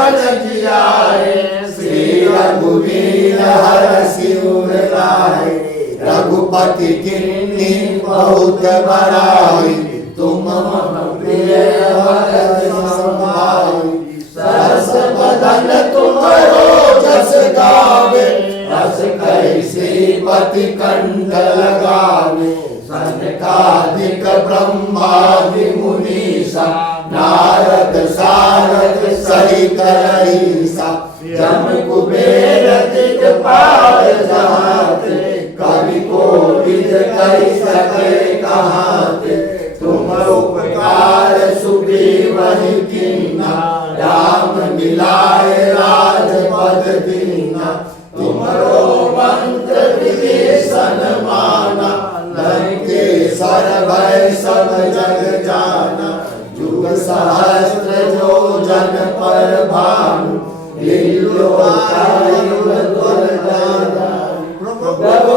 फल जियाए, श्री रघुवीर हरषि उर लाए। रघुपति किन्नी बहुत बड़ाई, तुम मम प्रिय भरत सम भाई। सरस बदन तुम्हारो जस गावे, रस कहि श्रीपति कंठ लगावे। सनकादिक ब्रह्मादि मुनीसा, नारद सारद सहित रहीसा। जम कुबेर दिगपाल जहाते, कवि कोविद कहि सके कहाते। तुम उपकार सुग्रीवहि कीन्हा, राम मिलाए राजपद दीन्हा। तुमरो मंत्र विभीषण माना, लंकेश्वर भय सब जग जाना। जुग सहस्त्र जो जन पर भानु, लील्यो तायुग दुर्दाना। प्रभु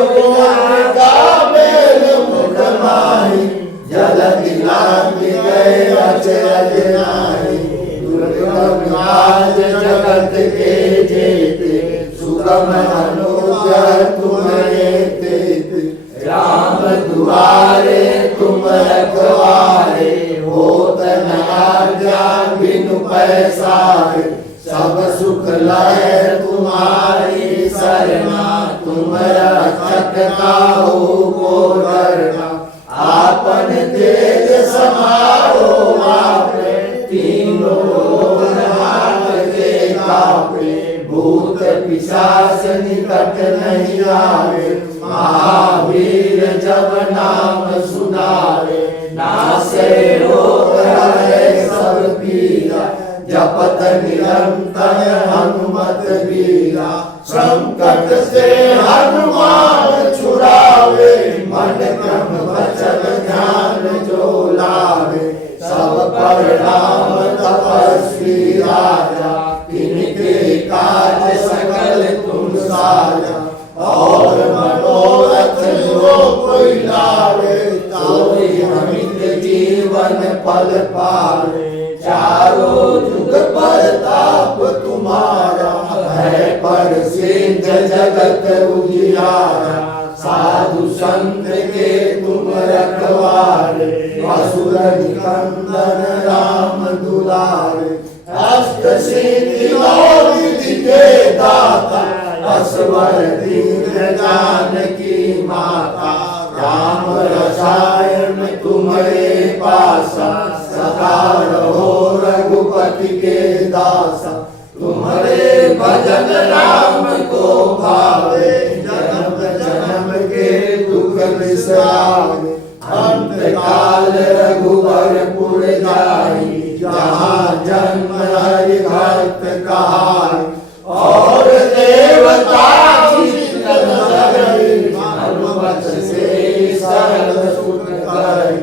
मेल मुख माही, जलधि लांघि गए अचरज नाहि। दुर्गम काज जगत के जेते, सुगम अनुग्रह तुम्हारे तेते। राम दुआरे तुम रखवारे, होत न आज्ञा बिनु पैसारे। सब सुख लय तुम्हारी सरना, तुम रक्षक काहू को डरना। आपन तेज समारो आपे, तीनों लोक हाथ के कापे। भूत पिशाच निकट नहीं आवे, महावीर जब नाम सुनावे। नासे रोग हरे सब पीरा, जपत निरंतर हनुमत बीरा। संकट से हनुमान छुड़ावे, मन क्रम वचन ध्यान जो लावे। सब पर राम तपस्वी राजा, तिनके काज सकल तुम साजा। और मनोरथ जो कोई लावे, सोई अमित जीवन फल पावे। चारों जुग परताप तुम्हारा, है प्रसिद्ध जगत उजियारा। साधु संत के तुम रखवारे, असुर निकंदन राम दुलारे। अष्ट सिद्धि नौ निधि के दाता, असवर दीन जानकी माता। राम रसायन तुम्हारे पासा, सदा रहो रघुपति के दासा। तुम्हारे भजन राम को भावे, जन्म जन्म के दुख बिसरावे। अंत काल रघुवर पुर जाई, जहाँ जन्म हरि भक्त कहाई। और देवता चित्तन धरई, हनुमत से सर्व सुख करई।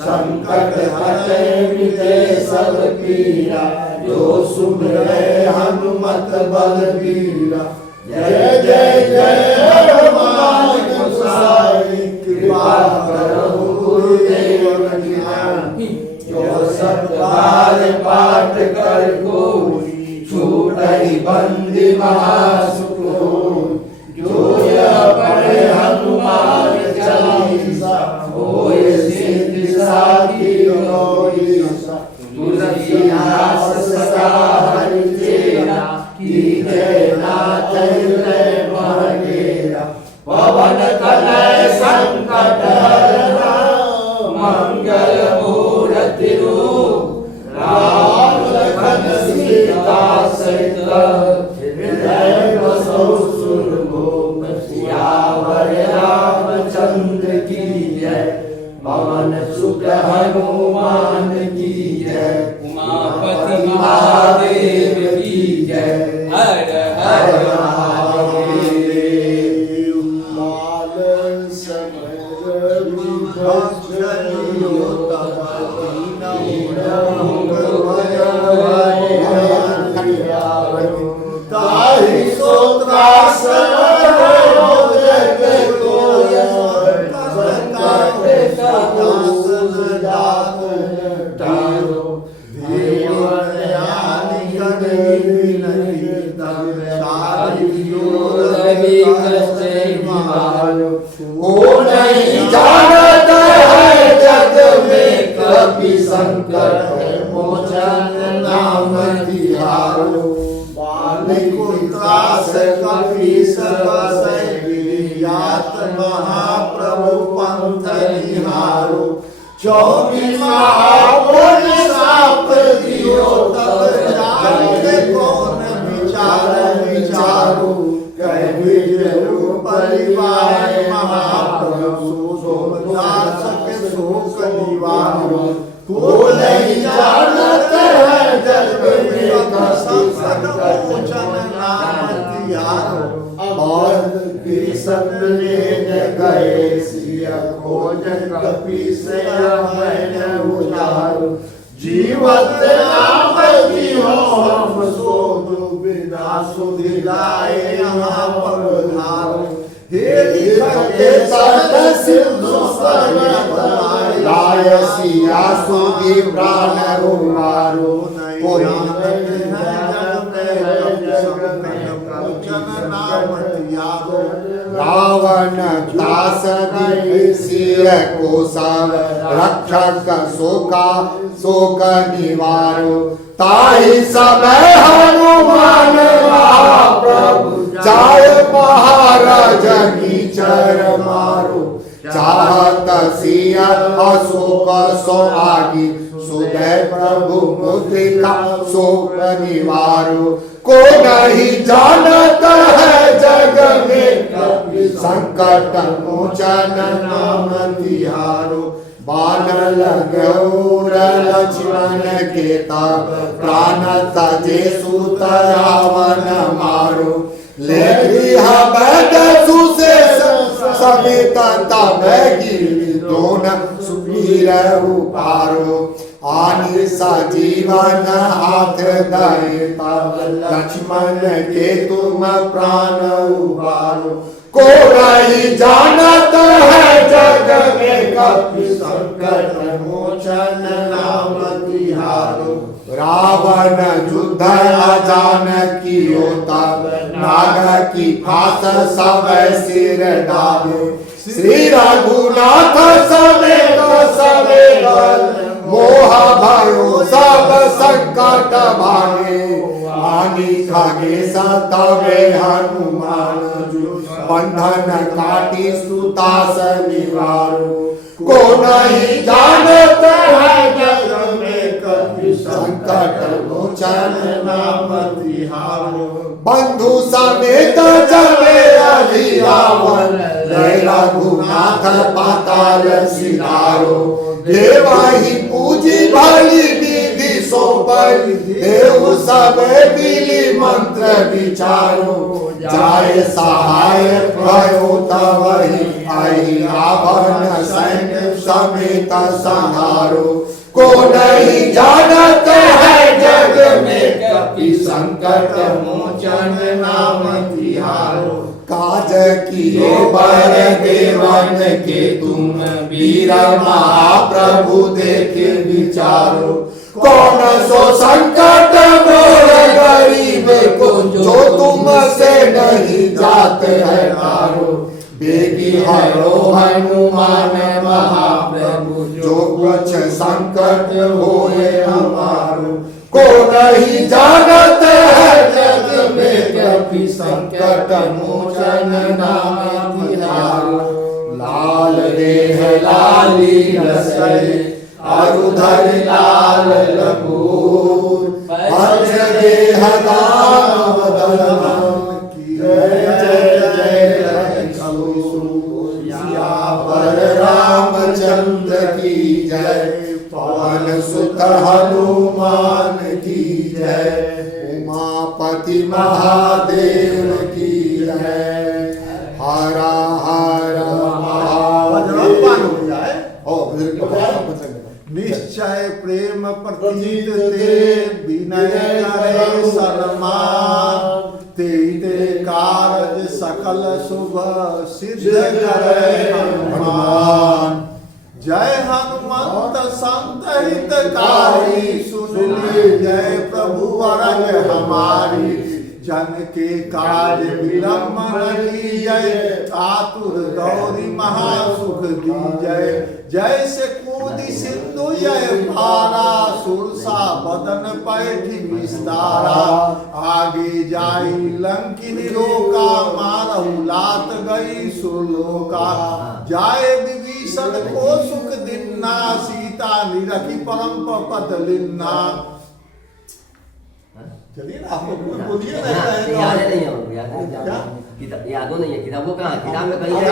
संकट हटै मिटे सब पीरा, जो सुमिरै हनुमत बलबीरा। जय जय जय हनुमान गोसाई, कृपा करहु गुरुदेव की नाई। जो सब बार पाठ कर कोई, छूटहि बंदी महासुख होई। जो यह पढ़े हनुमान चालीसा, होय सिद्धि साखी गौरीसा। तुलसीदास सदा हरि चेरा, कीजय नाथ हृदय महडेरा। पवन तनय संकट हरना, मंगल मूर्ति रूप। राम लखन सीता सहित, हृदय बसौ सुरभूप। सियावर रामचंद्र की जय, पवन सुत हनुमान की जय। उमापति महादेव की जय। हर हर महादेव। माल समर विभूषण ताहि सोत्रासन संकट वो नहीं जानता है जग में कभी संकट मोचन नाम तिहारो। वाल्मीकि त्रास कपि सब यात महाप्रभु पंथ निहारो। 24 महापुर साप दियो तब जाके कौन विचारो। कह परिवार महाप्रभु सोमदास के शोक निवारो। को नहीं जानता है जग में संकट मोचन नाम तिहारो। और कृष्ण ने गए सिया खोज कपि से मैंने उजारो। जीवत नाम दियो हम सो बिना सुधिलाए यहाँ पधारो। हे लिखते सत सिंधु लाय सिया सुधि प्राण उमारो। कोई रावण दास दिय को सब रक्षक शोक निवारो। ताहि समय हनुमान महाप्रभु जाय महाराज की चर मारो। चाहत सिया अशोक सो आगी सुबह प्रभु मुद्रिका शोक निवारो। को नहीं जानता है जग में कपि संकट मोचन नाम तिहारो। बाण लगौर लक्ष्मण के तब प्राण तजे सुत रावण मारो। ले समेत तब गिरी दोन सुबीर उपारो। आनि सजीवन हाथ धरे तब लक्ष्मण के तुम प्राण उबारो। को नहीं जानता है जग में कपि संकट मोचन नाम तिहारो। रावण युद्ध अजान कियो तब नाग की फांस सब सिर डाले। श्री रघुनाथ समेत सवेल मोह भयो सब संकट भागे। आनि खगेश तबे हनुमान बंधन काटी सुतास निवारो। को नहीं जानता है जग में कपि संकट मोचन नाम तिहारो। बंधु समेत चले रावण रघुनाथ पाताल सिधारो। देवहि पूजी भली विधि सौंपई देव सब मिली मंत्र विचारो। जाय सहाय भयो तबहि आई रावण सैन्य समेत संहारो। को नहीं जानता है जग में कपि संकट मोचन नाम तिहारो। काज किए बर देवन के तुम वीर महाप्रभु देखे विचारो। कौन सो संकट मोर गरीब को जो तुम से नहीं जाते है तारो। बेगी हरो हनुमान महाप्रभु जो कुछ संकट होए हमारो। को नहीं जानत है जग में कपि संकट मोचन नाम तिहारो। लाल देह लाली रसै अरुधर लाल लघुर। भज देह दाम दलम की जय जय पर रामचंद्र की जय। पवन सुत हनुमान की जय। उमापति महादेव की जय। हरा हरा महादेव। निश्चय प्रेम प्रतीत ते विनय करे सन्मान। ते कारज सकल शुभ सिद्ध करे हनुमान। जय हनुमंत संत हितकारी, सुन ले जय प्रभु वरद हमारी। जन के काज विलंब न कीजय, आतुर दौरी महासुख दीजय। जैसे कूदी सिंधु जय पारा, सुरसा बदन पैठी विस्तारा। आगे जाई लंकिनी रोका, मारहु लात गई सुरलोका। जाए विभीषण को सुख दिन्ना, सीता निरखी परम पद लिन्ना। चलिए ना, आप बोलिए ना। याद नहीं है, यादों नहीं है। किताबों कहाँ, किताब में कहीं है?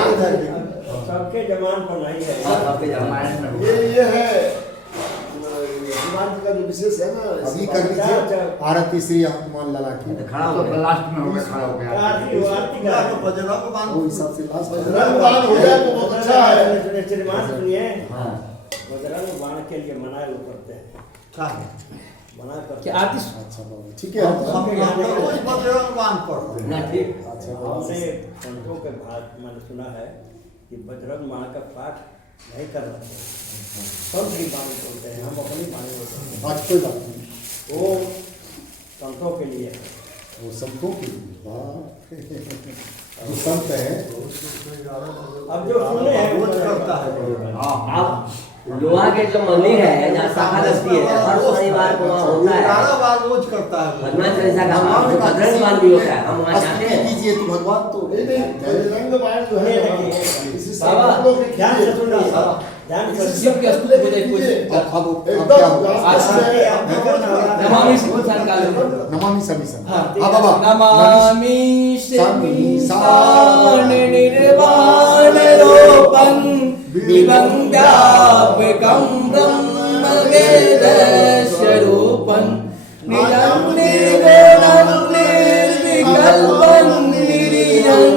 सबके जमान पर नहीं है। सबके जमान ये है हनुमान जी का जो विशेष है ना, अभी कर लीजिए आरती श्री हनुमान लाला की। खड़ा हो गया, लास्ट में हो गया, खड़ा हो गया। तो बजरंग बाण वो हिसाब से लास्ट बजरंग बाण हो जाए तो बहुत अच्छा है। श्रीमान सुनिए, हाँ बजरंग बाण के लिए मना लोग करते हैं, का है? मना करते क्या आरती अच्छा बाबू ठीक है। हम रोज बजरंग बाण पढ़ते ना हैं। ठीक। अच्छा हैं। बाबू हमने संतों के भाग मैंने सुना है कि बजरंग बाण का पाठ नहीं करना चाहिए। संत की बाणी बोलते हैं, हम अपनी बाणी बोलते हैं। आज कोई बात नहीं, वो संतों के लिए है। वो संतों की वाह जो संत है। अब जो सुने हैं रोज करता है। अब लोहा के जो मंदिर है जहाँ शाखा लगती है, हर शनिवार को वहाँ होता है 11 बार रोज करता है। हनुमान चालीसा का पाठ, जो बजरंग बाण भी होता है। हम वहाँ जाते स्तुति हैं। कीजिए तो भगवान तो नहीं नहीं, बजरंग बाण जो है ना, इसी से बाबा, हम लोग ने ध्यान से कीजिए। सुनिए, ध्यान से शिव की स्तुति हो जाए कोई। अब क्या एकदम होगा? आज से नमामि शिवसान काले। नमामि समीसन। हाँ, हाँ बाबा नमामि शिवसान निर्वाण रूपं, विभं व्यापकं ब्रह्म वेदस्वरूपं, निजं निर्गुणं निर्विकल्पं निरीहं,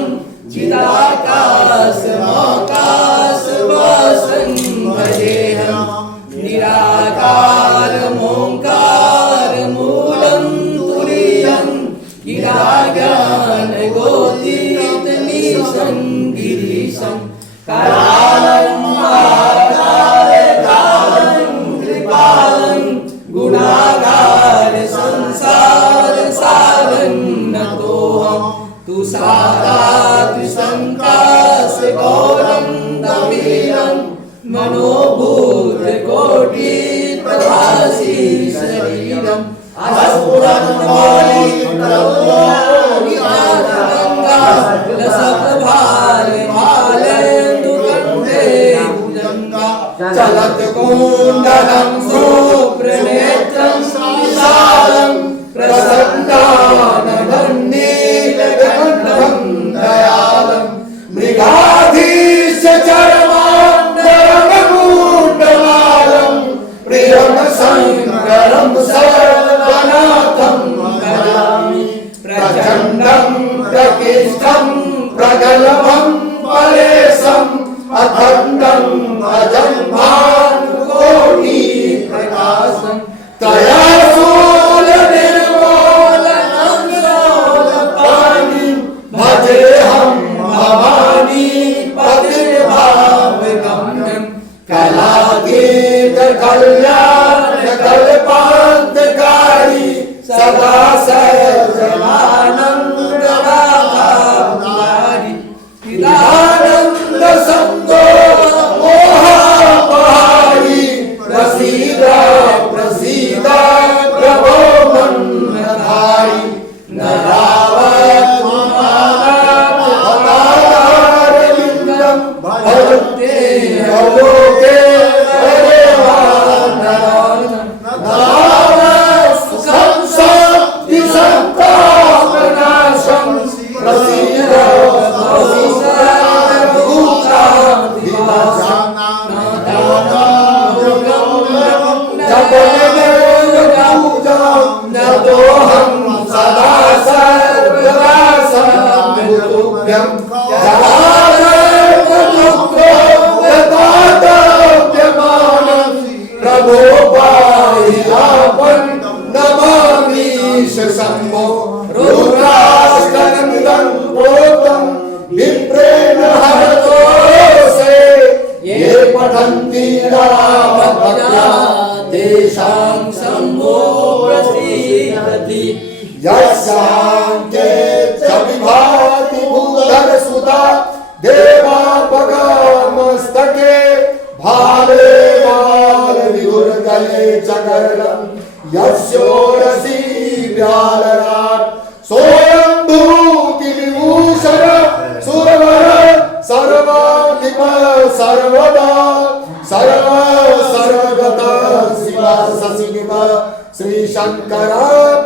चिदाकाशमाकाशवासं भजेऽहं। निराकारमोङ्कारमूलं तुरीयं, गिराज्ञानगोतीतमीशं गिरीशं। करालं मातारकालं कृपालं, गुणागार संसार सारं नतोऽहं। तुषारात् शङ्काश गौरं गभीरं, मनोभूत कोटि प्रभासी शरीरम्। अस्फुरन् मौलिकगङ्गा रसप्रभार मालेन्दुकण्ठे भुजङ्गा। चलत् कुण्डलं सुप्रणेत्रं विशालं, प्रसन्नानन्दनीलकण्ठं दयालं। मृगाधीश चरमाण्डरमकुण्डलालं, प्रियं शङ्करं सर्वनाथं भजामि। प्रचण्डं प्रकृष्टं प्रगल्भं परेशम्, अखण्डं अजं भानुकोटिप्रकाशम्। तया निर्मूलनं शूलपाणिं, भजेऽहं भवानी पतिभावगम्यं। कलागीत कल्याण कल्पान्तकारी, सदा सर्वजनानन्ददातारी। चिदानन्द संदोह मोहापहारी, प्रसीद प्रसीद प्रभो मन्नधारी। नरावतारलिङ्गं भजते अलोके हरेवानरायणं। नरावसुखं शक्तिसन्तापनाशं, प्रसीद प्रसीद भूताधिवासं। नतोऽहं सदा सर्वदा सर्वभूतभ्यं। जलार्दमुक्तोऽव्यमानं, प्रभो पाहि आपं नमामीश शम्भो। रुद्राष्टकमिदं प्रोक्तं विप्रेण हरतोषे, ये पठन्ति पीडा भक्त्या तेषां शम्भो प्रसीदति यस्यान्ते च विभाति भूधरसुता देवापगमस्तके भाले बालविदुर्गले च गरलं यस्योरसि व्यालराट् सोऽयम्भूतिविभूषण सुरवर सर्वाधिप सर्वदा सर्व सर्वगत शिव शशिनिव श्री शंकर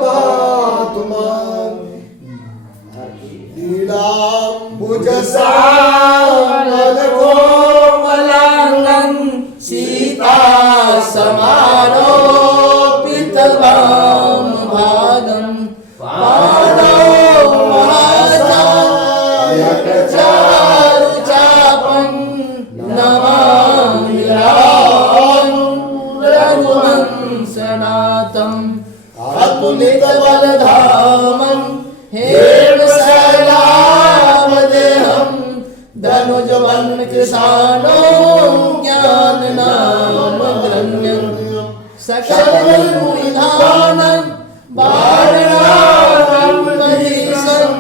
पातु मां लीलाम्बुजसामलकोमलाङ्गं सीता समानो पितवां भागं पादौ महाचारुचापं नमामि रामं रघुवंशनाथम् अतुलितबलधामं हेमशैलावदेहं धनुजवन्कृशानो ज्ञाननामग्रम्यं सकलगुणनिधानं वारणं महीशं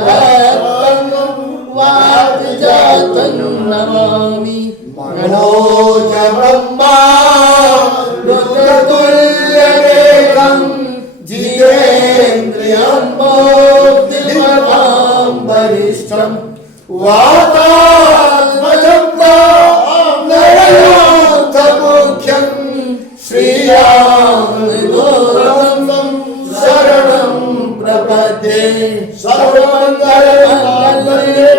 रघुपतिप्रियभक्तं वातजातं नमामि मनोजब्रह्मा रुद्रतुल्यवेगं जितेन्द्रियं बुद्धिमतां वरिष्ठं वातात्मजं नरयोद्धमुख्यं श्रीरामदूतं शरणं प्रपद्ये सर्वमङ्गलमाङ्गल्ये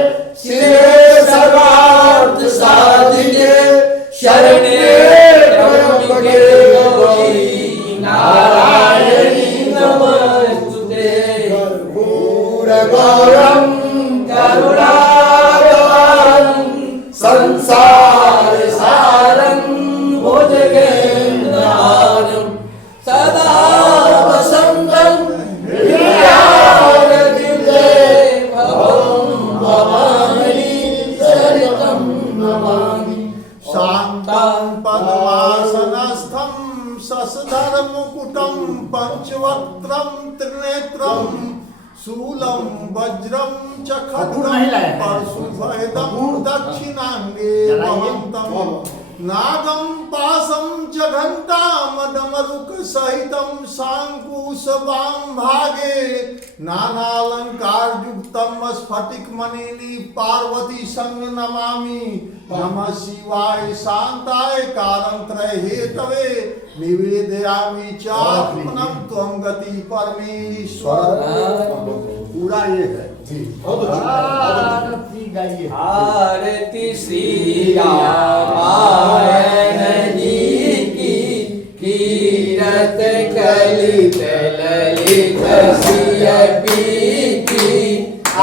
शिवे सर्वार्थसाधिके शरण्ये त्र्यम्बके गौरी नारायणी नमोस्तुते कर्पूरगौरं करुणाकरं संसारसारं भुजगेन्द्रहारं सदा वसन्तं हृदयारविन्दे भवं भवानी चरितं नमामि शान्तं पद्मासनस्थं शशधरमुकुटं पंचवक्त्रं त्रिनेत्रं शूलं वज्रं च खड्गं परशुभेदं दक्षिणाङ्गे भवन्तं नागं पाशं च घण्टामडमरुकसहितं शाङ्कुशवां भागे नानालङ्कारयुक्तं स्फटिकमणिनि पार्वती संग नमामि नमः शिवाय शान्ताय कारणत्रय हेतवे निवेदयामि चात्मनं त्वं गति परमेश्वर। पूरा ये है आरती श्री रामायण जी की कीरत कलित ललित सियपी की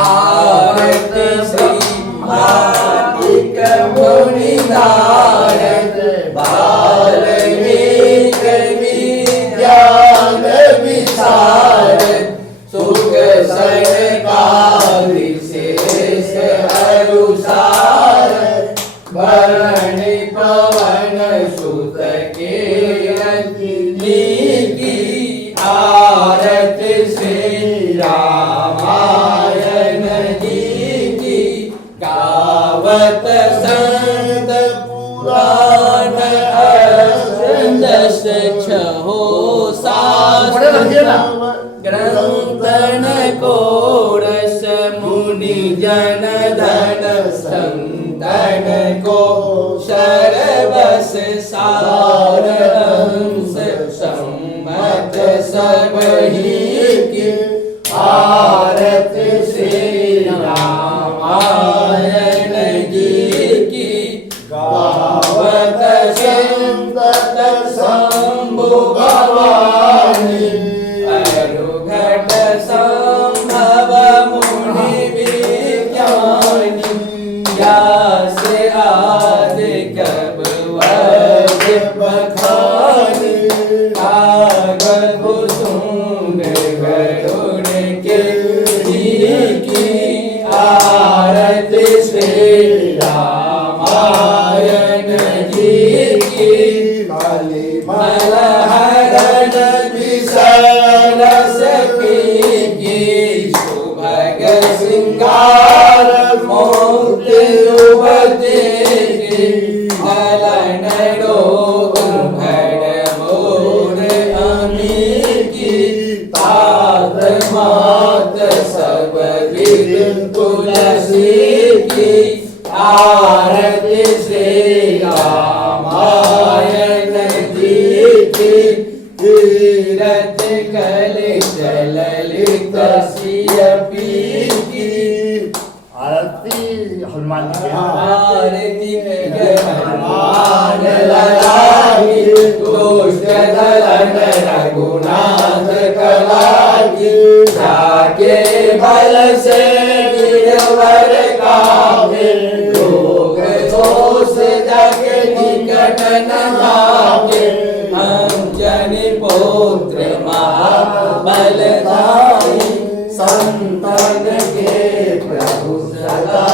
आरती श्री कार्तिक मुनि नारद वाल्मीकि विज्ञान विशारद सुख सरकारी शेष अनुसार भरणी पवन सुत के की आरत श्री रामायण जी की गावत संत पुराण दस छहो शास्त्र ग्रंथन कोरस मुनि जन धन संतन को शरबस सार अंश सम्मत सबही की आरत श्री रामायण जी की गावत संत शंभु भवानी अरुघट संभव मुनि विज्ञानी व्यास आदि कबवद बखानी कागद कुसुम गरुड़ के की आरत श्री रामा तीरथ कलित ललित सिय पीकी आरती हनुमान जी की। आरती हनुमान ललाई दुष्ट दलन रघुनाथ कलाई जाके बल से गिरवर कावे लोग दोष जग निकट न जावे अंजनी पुत्र महाबलदाई संतन के प्रभु सदा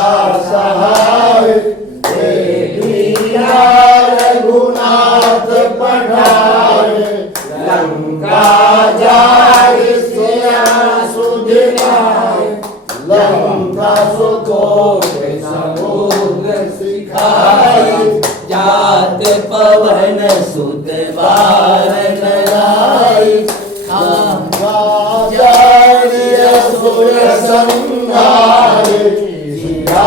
सहाय देविया रघुनाथ पठाए लंका जाय सिया सुधिलाए लंका सुकोट समुद्र सिखाए जात पवन सुत बारन लाई सुर संहार सिया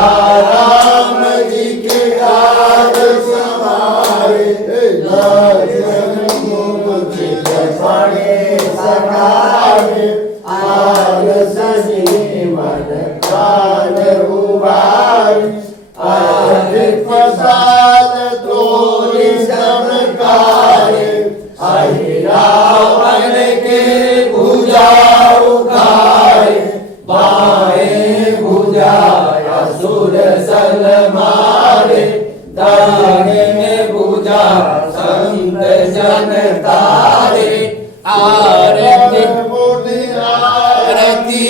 राम जी के राज समारे सकारे आर सही मन प्राण उबार आज प्रसाद तोरी चमकारे आई रावण के भुजा उखाए बाएं भुजा असुर सल मारे दाहिने भुजा संत जन तारे आरती आरती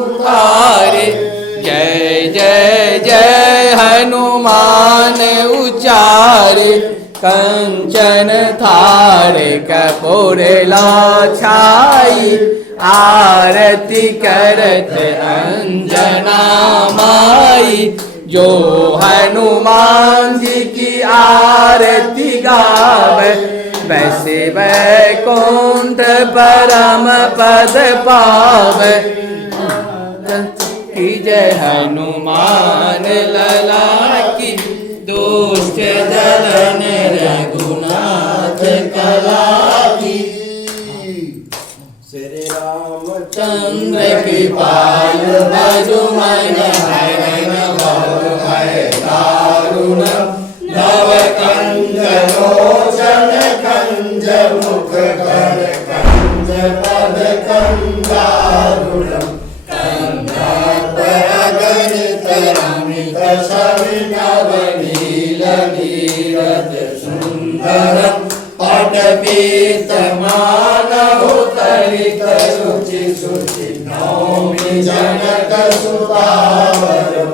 उतारे जय जय जय हनुमान उचारे कंचन थारे कपूर लाछाई आरती करत अंजना माई जो हनुमान जी की आरती गावे वैसे वैकुंठ परम पद पावे की जय हनुमान लला की दुष्ट दलन रघुनाथ कला की श्री राम चंद्र कृपाल भजुमन हरण भय दारुण नव कंज लोचन कंज मुख कर कंज पद कंजारुणम कंजागणित रमित छवि नवनील नीरज सुंदरम पटपीत मानव तरित रुचि सुचि नौमि जनक सुतावरम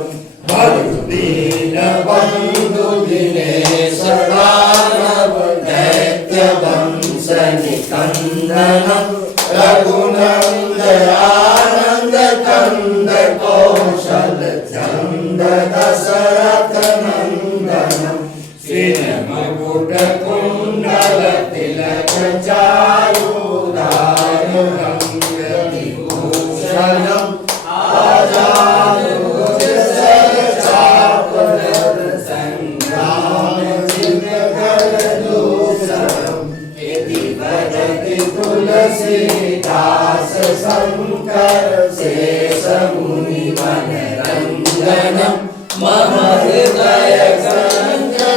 भक्तिन बंधु दिनेश दानव दैत्य वंश निकंदनम रघुनंदयानंद कंद कौशल चंद दशरथ नंदनम श्रीमकुट कुंडल तिलक चारुधार विभूषणम आजाद भुज सर चाप संग्राम चिन्ह दूषणम इति भजति तुलसीदास शंकर शेष मुनि मनरंजनम मम हृदय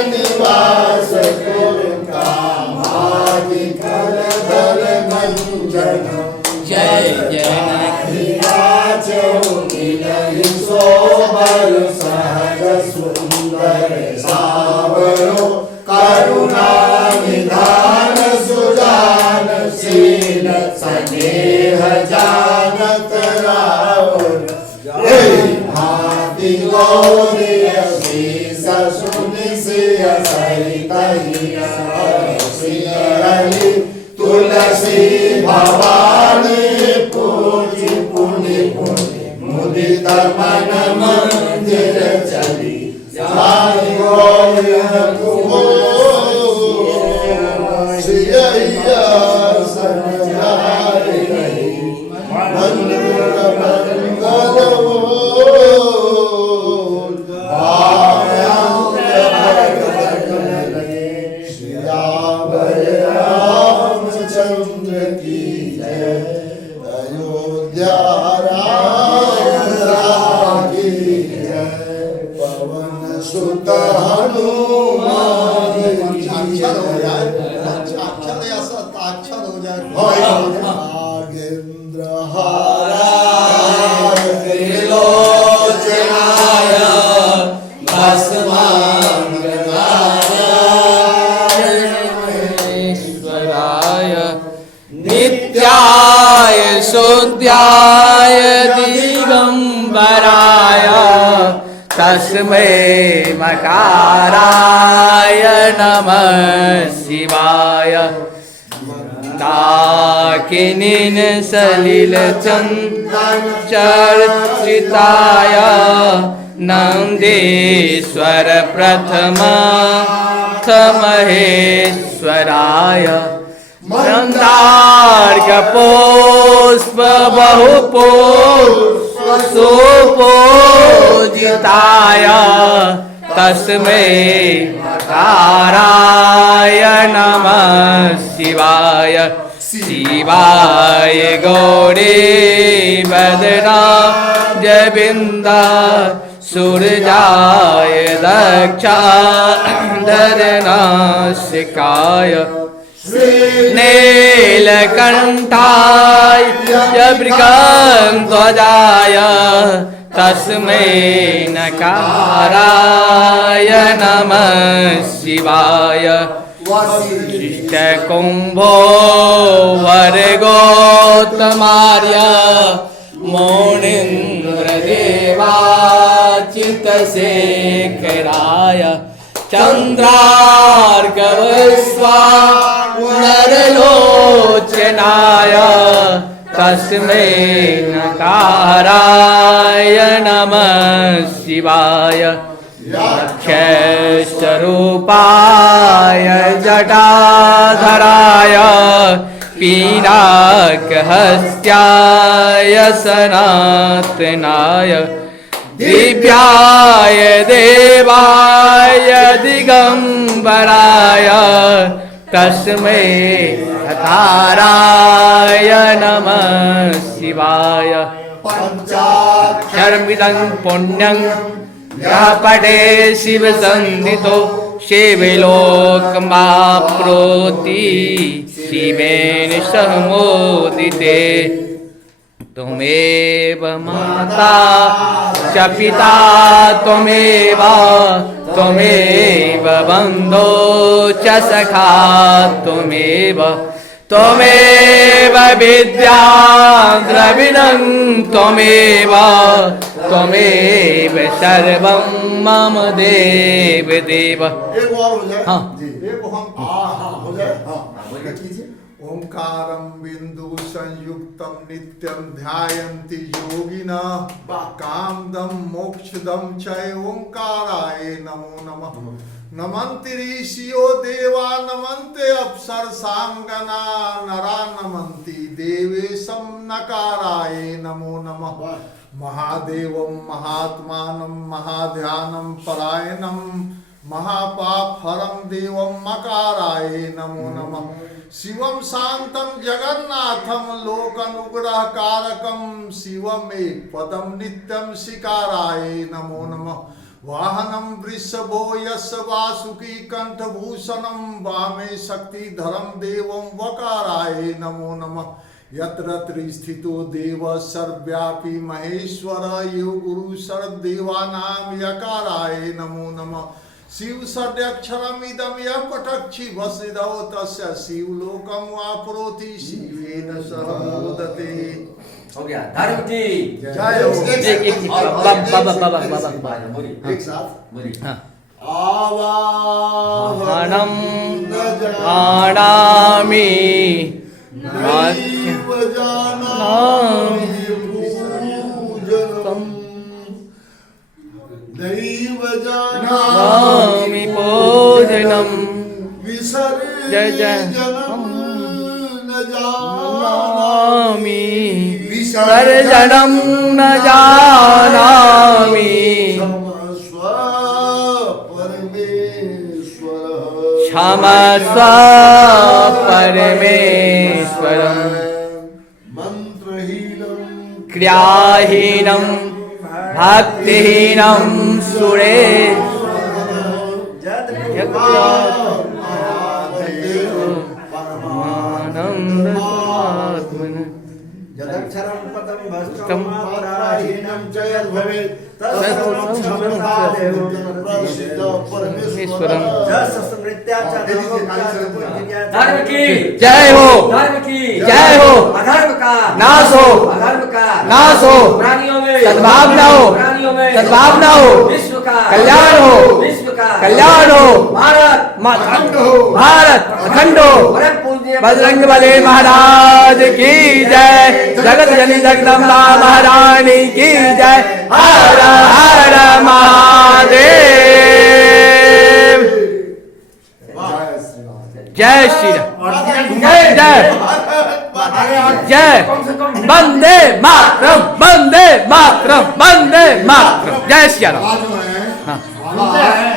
निवास कामादिकल दल गंजन जय जय सोबर सहज सुंदर सावरो करुणा निधान सुजान शील स्नेह जानत रावण भांति गौरी शीस सुनि सिय सरित तुलसी भवानी पूजी पुनि पुनि मुदित मन मंदिर चली जाई गौरी सिया सनजाई मंगल मंगल श्री रामचंद्र की जय, अयोध्या राम की जय, पवन सुत हनुमान की अक्षर हो जय। जाए, अक्षर ऐसा अक्षर हो जाए। नागेंद्र हाराय त्रिलोचनाय भस्मांगनाय नित्याय शुद्धाय दिगंबराय तस्मै मकाराय नमः शिवाय दाकिनीन सलिल चंदन चर्चिताय नंदीश्वर प्रथमा महेश्वराय मंदार्क पुष्प बहुपुष्प सुपूजिताय तस्मै मकाराय नमः शिवाय शिवाय गौरी वदना जबिंदा सूरजाय दक्षाधरनाशिकाय नीलकंठाय मृगध्वजाय तस्मै नकाराय नमः शिवाय शिष्टकुम्भो वर्गोत्तमार्य मोनीन्द्रदेवाच्युतशेखराय चन्द्रार्कवस्वा नरलोचनाय तस्मै नकाराय नमः शिवाय अक्षयस्वरूपाय जटाधराय पीनाकहस्त्याय सनातनाय दिव्याय देवाय दिगंबराय तस्मै नकाराय नमः शिवाय पंचाक्षरमिदं पुण्यं यः पठे शिवसन्निधौ शिवलोकमाप्नोति शिवेन सह मोदिते त्वमेव माता च पिता त्वमेव बन्धो च सखा त्वमेव विद्या द्रविणं त्वमेव सर्वं मम देव देव। एक और हो जाए। हाँ। एक हम हो जाए। हाँ कीजिए। ओंकारं बिंदु संयुक्तम नित्यं ध्यायन्ति योगिनः कामदं मोक्षदं च ओंकाराय नमो नमः। नमन्ति ऋषियो देवा नमन्ते अप्सरसांगना नरा नमन्ति देवेशं नकाराय नमो नमः। महादेवं महात्मानं महाध्यानं परायणं महापापहरं देवं मकाराय नमो नमः। शिवं शांतं जगन्नाथं लोकनुग्रहकारकं शिवमेकपदं नित्यं शिकाराय नमो नमः। वाहनं वृषभो यस्य वासुकी कंठभूषणं वामे शक्तिधरं देवं वकाराय नमो नमः। यत्र त्रिस्थितो देवः सर्वव्यापी महेश्वर यो गुरु सर्वदेवानां यकाराय नमो नमः। शिव षड्क्षरमिदं यः पठक्षि वसिदौ तस्य शिवलोकं वाप्नोति शिवेन सह मोदते। हो गया। धर्म की जय हो। एक साथ बोलिए। आवाहनं आणामि नैव जानामि पूजनं दैव नामि पूजनं विसर्जनं न जानामि विसर्जनं न जानामि क्षमस्व परमेश्वर क्षमस्व परमेश्वरम् क्रियाहीनं भक्तिहीनं सुरेश यदक्षरं पदं भस्त्रं तं मात्राहीनं च यद्भवेत् ईश्वरं धर्म की जय हो, धर्म की जय हो, अधर्म का नाश हो, अधर्म का नाश हो, प्राणियों में सद्भावना हो, प्राणियों में सद्भावना हो, विश्व का कल्याण हो, विश्व का कल्याण हो, भारत अखंड हो, भारत अखंड हो। परम पूज्य बजरंग बली महाराज की जय, जगत जननी जगदम्बा महारानी की जय। हर हर महादेव। जय श्री राम, जय जय वंदे मातरम, वंदे मातरम, वंदे मातरम। जय श्री राम। जो है